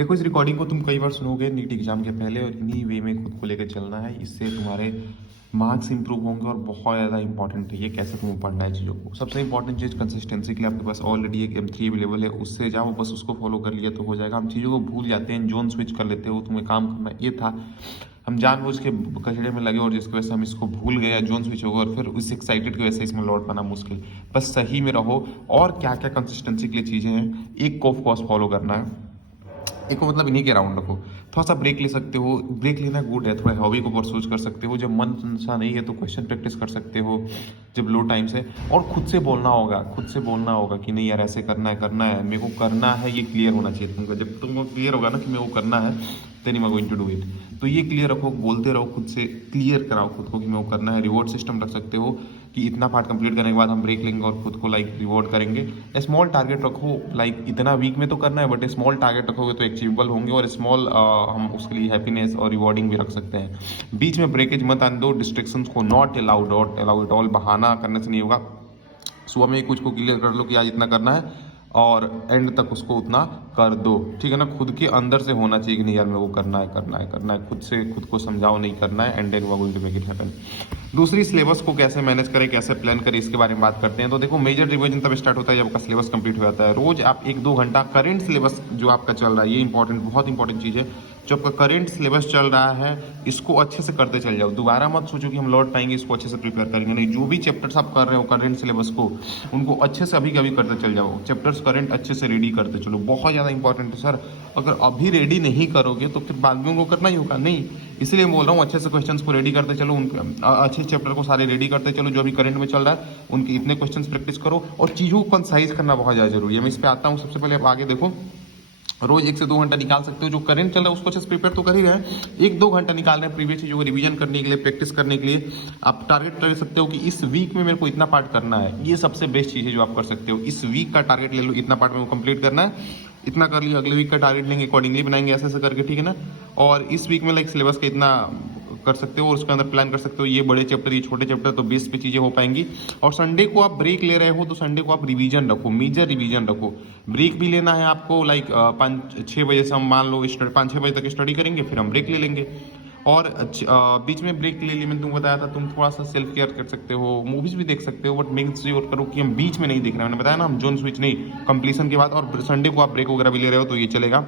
देखो, इस रिकॉर्डिंग को तुम कई बार सुनोगे नीट एग्जाम के पहले, और इन्हीं वे में खुद को लेकर चलना है। इससे तुम्हारे मार्क्स इंप्रूव होंगे और बहुत ज़्यादा इंपॉर्टेंट है ये कैसे तुम्हें पढ़ना है चीज़ों को। सबसे इंपॉर्टेंट चीज़ कंसिस्टेंसी के लिए आपके पास ऑलरेडी एक M3 अवेलेबल है, उससे जाओ, बस उसको फॉलो कर लिया तो हो जाएगा। हम चीज़ों को भूल जाते हैं, जोन स्विच कर लेते हो। तुम्हें काम करना ये था, हम जानबूझ के कचड़े में लगे और जिसकी वजह से हम इसको भूल गए या जोन स्विच हो गया, और फिर उस एक्साइटेड की वजह से इसमें लौट पाना मुश्किल। बस सही में रहो। और क्या क्या कंसिस्टेंसी के लिए चीज़ें हैं, एक को ऑफ कोर्स फॉलो करना है, एक को मतलब इन्हीं के राउंड रखो। थोड़ा सा ब्रेक ले सकते हो, ब्रेक लेना गुड है। थोड़ा हॉबी को परसूज कर सकते हो। जब मन सा नहीं है तो क्वेश्चन प्रैक्टिस कर सकते हो जब लो टाइम से। और खुद से बोलना होगा, खुद से बोलना होगा कि नहीं यार ऐसे करना है, मेरे को करना है, ये क्लियर होना चाहिए तुमको। जब तुमको क्लियर होगा ना कि मेरे को करना है, then you are going to do it. तो ये क्लियर रखो, बोलते रहो, खुद से क्लियर कराओ खुद को कि मेरे को करना है। रिवॉर्ड सिस्टम रख सकते हो कि इतना पार्ट कंप्लीट करने के बाद हम ब्रेक लेंगे और खुद को लाइक रिवॉर्ड करेंगे। स्मॉल टारगेट रखो, लाइक इतना वीक में तो करना है, बट स्मॉल टारगेट रखोगे तो अचीवेबल होंगे। और स्मॉल हम उसके लिए हैप्पीनेस और रिवॉर्डिंग भी रख सकते हैं। बीच में ब्रेकेज मत आने दो, डिस्ट्रैक्शंस को नॉट अलाउड एट ऑल। बहाना करने से नहीं होगा। सुबह में कुछ को क्लियर कर लो कि आज इतना करना है, और एंड तक उसको उतना कर दो, ठीक है ना। खुद के अंदर से होना चाहिए कि नहीं यार मेरे को करना है। खुद से खुद को समझाओ नहीं करना है, and then we are going to make it happen. दूसरी, सिलेबस को कैसे मैनेज करें, कैसे प्लान करें, इसके बारे में बात करते हैं। तो देखो, मेजर रिवीजन तब स्टार्ट होता है जब आपका सिलेबस कंप्लीट हो जाता है। रोज आप 1-2 घंटा करेंट सिलेबस जो आपका चल रहा है, ये इंपॉर्टेंट, बहुत इंपॉर्टेंट चीज़ है। जो आपका करेंट सिलेबस चल रहा है, इसको अच्छे से करते चल जाओ। दोबारा मत सोचो कि हम लौट पाएंगे, इसको अच्छे से प्रिपेयर करेंगे, नहीं। जो भी चैप्टर्स आप कर रहे हो करेंट सिलेबस को, उनको अच्छे से अभी कभी करते चल जाओ। चैप्टर्स करेंट अच्छे से रेडी करते चलो, बहुत ज़्यादा इंपॉर्टेंट है सर। अगर अभी रेडी नहीं करोगे तो फिर बाद में उनको करना ही होगा, नहीं। इसलिए बोल रहा हूँ, अच्छे से क्वेश्चंस को रेडी करते चलो, उनके अच्छे चैप्टर को सारे रेडी करते चलो। जो अभी करंट में चल रहा है उनके इतने क्वेश्चंस प्रैक्टिस करो, और चीज़ों को कंसाइज करना बहुत ज़्यादा जरूरी है। मैं इस पर आता हूँ। सबसे पहले आप आगे देखो, रोज 1 से 2 घंटा निकाल सकते हो। जो करंट चल रहा है उसको अच्छे से प्रिपेयर तो कर ही रहे हैं, 1-2 घंटा निकाल रहे हैं प्रीवियस चीज़ों को रिवीजन करने के लिए, प्रैक्टिस करने के लिए। आप टारगेट कर सकते हो कि इस वीक में मेरे को इतना पार्ट करना है। ये सबसे बेस्ट चीज़ है जो आप कर सकते हो। इस वीक का टारगेट ले लो, इतना पार्ट मेरे को कंप्लीट करना है, इतना कर लिया। अगले वीक का टारगेट लेंगे, अकॉर्डिंगली बनाएंगे, ऐसे ऐसे करके, ठीक है ना। और इस वीक में लाइक सिलेबस का इतना कर सकते हो, और उसके अंदर प्लान कर सकते हो। ये बड़े चैप्टर, ये छोटे चैप्टर, तो बेस पे चीज़ें हो पाएंगी। और संडे को आप ब्रेक ले रहे हो तो संडे को आप रिवीजन रखो, मेजर रिवीजन रखो। ब्रेक भी लेना है आपको, लाइक 5-6 बजे से हम मान लो 5-6 बजे तक स्टडी करेंगे, फिर हम ब्रेक ले लेंगे। और बीच में ब्रेक ले लिए, मैंने तुमको बताया था, तुम थोड़ा सा सेल्फ केयर कर सकते हो, मूवीज भी देख सकते हो, बट मेक श्योर करो कि हम बीच में नहीं देख रहे हैं। मैंने बताया ना, हम जोन स्विच नहीं, कंप्लीशन के बाद। और संडे को आप ब्रेक वगैरह भी ले रहे हो तो ये चलेगा,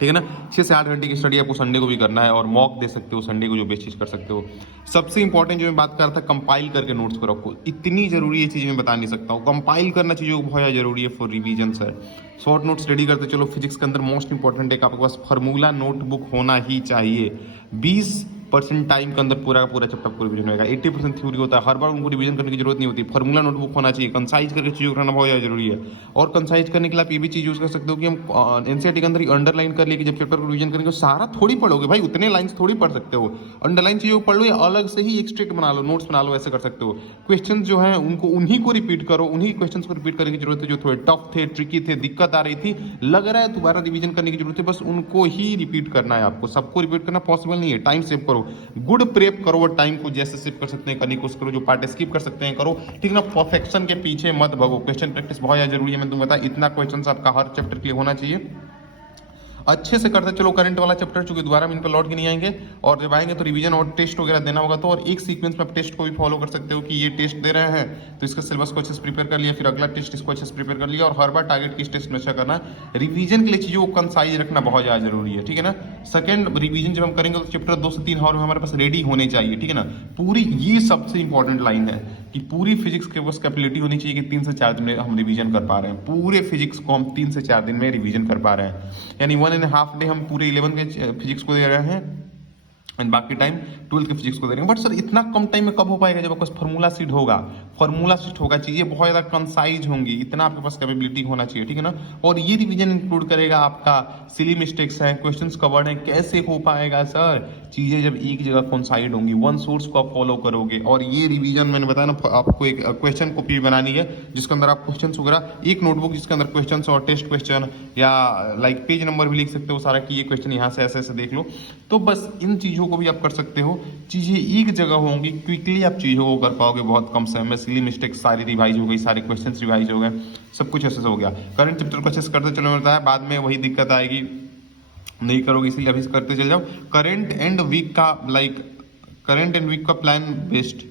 ठीक है ना। 6 से 8 घंटे की स्टडी आपको संडे को भी करना है, और मॉक दे सकते हो संडे को, जो बेस्ट चीज़ कर सकते हो। सबसे इंपॉर्टेंट जो मैं बात कर रहा था, कंपाइल करके नोट्स को रखो। इतनी जरूरी ये चीज़ मैं बता नहीं सकता हूँ। कंपाइल करना चीज़ों को बहुत ज़्यादा जरूरी है for revision sir. Short notes ready करते चलो। फिजिक्स के अंदर मोस्ट इंपॉर्टेंट है कि आपके पास फार्मूला नोटबुक होना ही चाहिए। 20% टाइम के अंदर पूरा का पूरा चैप्टर आपको रिवीजन होगा। 80% थ्योरी होता है, हर बार उनको रिवीजन करने की जरूरत नहीं होती। फार्मूला नोटबुक होना चाहिए, कंसाइज करके चीज़ों को करना बहुत ज़्यादा जरूरी है। और कंसाइज करने के लिए आप ये भी चीज़ यूज़ कर सकते हो कि हम एनसीईआरटी के अंदर ही अंडरलाइन कर लिए कि जब चैप्टर को रिवीजन करेंगे सारा थोड़ी पढ़ोगे भाई, उतने लाइन्स थोड़ी पढ़ सकते हो। अंडरलाइन चीज़ों को पढ़ लो, या अलग से ही एक स्ट्रिक्ट बना लो, नोट्स बना लो, ऐसे कर सकते हो। क्वेश्चन जो है उनको उन्हीं को रिपीट करो, उन्हीं क्वेश्चन को रिपीट करने की जरूरत है जो थोड़े टफ थे, ट्रिकी थे, दिक्कत आ रही थी, लग रहा है दोबारा रिवीजन करने की जरूरत है, बस उनको ही रिपीट करना है आपको। सबको रिपीट करना पॉसिबल नहीं है। टाइम सेव करो, गुड प्रेप करो, और टाइम को जैसे सेव कर सकते हैं करने की कोशिश करो। जो पार्ट स्किप कर सकते हैं करो, ठीक ना। परफेक्शन के पीछे मत भगो। क्वेश्चन प्रैक्टिस बहुत ज्यादा जरूरी है। मैं तुम्हें बता, इतना क्वेश्चन आपका हर चैप्टर के लिए होना चाहिए। अच्छे से करते चलो करंट वाला चैप्टर, चूंकि दोबारा हम इन पर लौट के नहीं आएंगे, और जब आएंगे तो रिवीजन और टेस्ट वगैरह देना होगा। तो और एक सीक्वेंस में आप टेस्ट को भी फॉलो कर सकते हो कि ये टेस्ट दे रहे हैं तो इसका सिलेबस को अच्छे से प्रिपेयर कर लिया, फिर अगला टेस्ट इसको अच्छे से प्रिपेयर कर लिया, और हर बार टारगेट किस टेस्ट में अच्छा करना है। रिवीजन के लिए चीजों को कंसाइज रखना बहुत ज्यादा जरूरी है, ठीक है ना। सेकंड, रिवीजन जब हम करेंगे तो चैप्टर 2 से 3 आवर में हमारे पास रेडी होने चाहिए, ठीक है ना। पूरी, ये सबसे इंपॉर्टेंट लाइन है कि पूरी फिजिक्स के पास कैपेबिलिटी होनी चाहिए कि 3 से 4 दिन में हम रिवीजन कर पा रहे हैं। पूरे फिजिक्स को हम 3 से 4 दिन में रिवीजन कर पा रहे हैं, यानी 1.5 डे हम पूरे 11 के फिजिक्स को दे रहे हैं, एंड बाकी टाइम 12 के फिजिक्स को दे रहे हैं। बट सर इतना कम टाइम में कब हो पाएगा? जब आपके पास फार्मूला सीट होगा, फार्मूला सीट होगा, चीजें बहुत ज्यादा कंसाइज होंगी, इतना आपके पास कैपेबिलिटी होना चाहिए, ठीक है ना। और ये रिवीजन इंक्लूड करेगा आपका सिली मिस्टेक्स हैं, क्वेश्चंस कवर्ड हैं, कैसे हो पाएगा सर? चीजें जब एक जगह कंसाइड होंगी, वन सोर्स को आप फॉलो करोगे। और ये रिवीजन मैंने बताया ना, आपको एक क्वेश्चन कॉपी बनानी है जिसके अंदर आप क्वेश्चन वगैरह, एक नोटबुक जिसके अंदर क्वेश्चन और टेस्ट क्वेश्चन, या लाइक पेज नंबर भी लिख सकते हो सारा कि ये क्वेश्चन यहाँ से ऐसे ऐसे देख लो। तो बस इन चीजों को भी आप कर सकते हो। चीजें एक जगह होंगी, क्विकली आप चीजों को कर पाओगे बहुत कम समय में। सिली मिस्टेक सारी रिवाइज हो गई, सारे क्वेश्चंस रिवाइज हो गए, सब कुछ अच्छे से हो गया। करंट चैप्टर को अच्छे से करते चलो, मिलता है बाद में वही दिक्कत आएगी नहीं करोगे, इसीलिए अभी से करते चल जाओ। करंट एंड वीक का करंट एंड वीक का प्लान बेस्ट।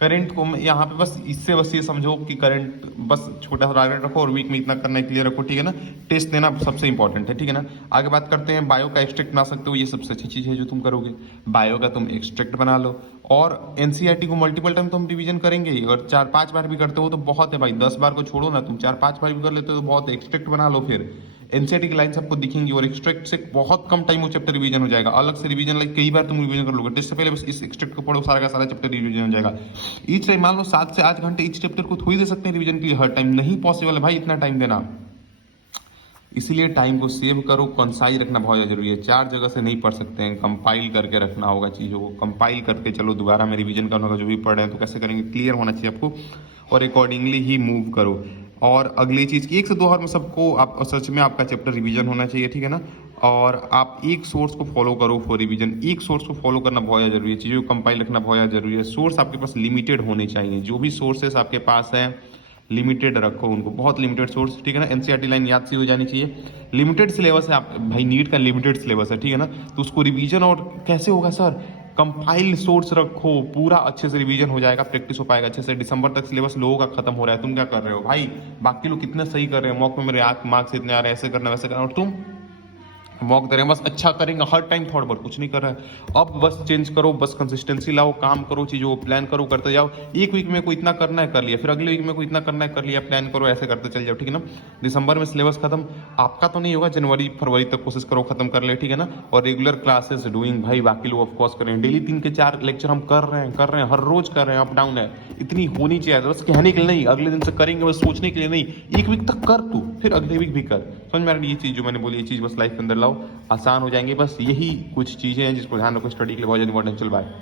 करंट को यहाँ पे बस इससे बस ये समझो कि करंट बस छोटा सा टारगेट रखो और वीक में इतना करना है, क्लियर रखो, ठीक है ना। टेस्ट देना सबसे इंपॉर्टेंट है, ठीक है ना। आगे बात करते हैं, बायो का एक्सट्रैक्ट बना सकते हो, ये सबसे अच्छी चीज़ है जो तुम करोगे। बायो का तुम एक्सट्रैक्ट बना लो, और एनसीईआरटी को मल्टीपल टाइम तुम रिवीजन करेंगे ही। अगर 4-5 बार भी करते हो तो बहुत है भाई, 10 बार को छोड़ो ना, तुम 4-5 बार भी कर लेते हो तो बहुत है। एक्सट्रैक्ट बना लो, फिर एनसीईआरटी की लाइन सबको दिखेंगी, और एक्सट्रैक्ट से बहुत कम टाइम वो चैप्टर रिवीजन हो जाएगा। अलग से रिवीजन लाइक कई बार तुम रिवीजन कर लोगे, टेस्ट से पहले बस इस एक्सट्रैक्ट को पढ़ो, सारा का सारा चैप्टर रिवीजन हो जाएगा। ईच टाइम मान लो 7 से 8 घंटे ईच चैप्टर को थोड़ी दे सकते हैं रिवीजन के लिए हर टाइम, नहीं पॉसिबल है भाई इतना टाइम देना। इसीलिए टाइम को सेव करो, कंसाइज रखना बहुत ज़्यादा जरूरी है। 4 जगह से नहीं पढ़ सकते हैं, कंपाइल करके रखना होगा चीज़ों को, कंपाइल करके चलो दोबारा में रिवीजन करना होगा। जो भी पढ़ रहे हैं तो कैसे करेंगे, क्लियर होना चाहिए आपको, और अकॉर्डिंगली ही मूव करो। और अगली चीज़ की 1 से 2 आवर में सबको आप सच में आपका चैप्टर रिवीजन होना चाहिए, ठीक है ना। और आप एक सोर्स को फॉलो करो फॉर रिवीजन, एक सोर्स को फॉलो करना बहुत ज़्यादा जरूरी है, चीज़ों को कंपाइल रखना बहुत ज़्यादा जरूरी है। सोर्स आपके पास लिमिटेड होने चाहिए, जो भी सोर्सेस आपके पास हैं लिमिटेड रखो उनको, बहुत लिमिटेड सोर्स, ठीक है ना। एनसीईआरटी लाइन याद से हो जानी चाहिए। लिमिटेड सिलेबस है आप भाई, नीट का लिमिटेड सिलेबस है, ठीक है ना। तो उसको रिवीजन और कैसे होगा सर, कंपाइल सोर्स रखो, पूरा अच्छे से रिवीजन हो जाएगा, प्रैक्टिस हो पाएगा अच्छे से। दिसंबर तक सिलेबस लोगों का खत्म हो रहा है, तुम क्या कर रहे हो भाई, बाकी लोग कितने सही कर रहे हैं, मॉक में मेरे मार्क्स इतने आ रहे हैं, ऐसे करना वैसे करना, और तुम मॉक दे रहे हैं बस अच्छा करेंगे हर टाइम, थोड़ा बहुत कुछ नहीं कर रहा है। अब बस चेंज करो, बस कंसिस्टेंसी लाओ, काम करो, चीज़ों को प्लान करो, करते जाओ। एक वीक में कोई इतना करना है कर लिया, फिर अगले वीक में कोई इतना करना है कर लिया, प्लान करो, ऐसे करते चल जाओ, ठीक है ना। दिसंबर में सिलेबस खत्म आपका तो नहीं होगा, जनवरी फरवरी तक कोशिश करो खत्म कर ले, ठीक है ना। और रेगुलर क्लासेस डूइंग भाई, बाकी लोग ऑफकोर्स कर रहे हैं, डेली 3 के 4 लेक्चर हम कर रहे हैं, हर रोज कर रहे हैं, अप डाउन है, इतनी होनी चाहिए। बस कहने के लिए नहीं, अगले दिन से करेंगे बस सोचने के लिए नहीं, एक वीक तक कर तू, फिर अगले वीक भी कर। समझ में आ रही है ये चीज़ जो मैंने बोली, ये चीज़ बस लाइफ के अंदर लाओ, आसान हो जाएंगे। बस यही कुछ चीज़ें हैं जिसको ध्यान रखो, स्टडी के लिए बहुत ज़्यादा इंपॉर्टेंट। चल बाय।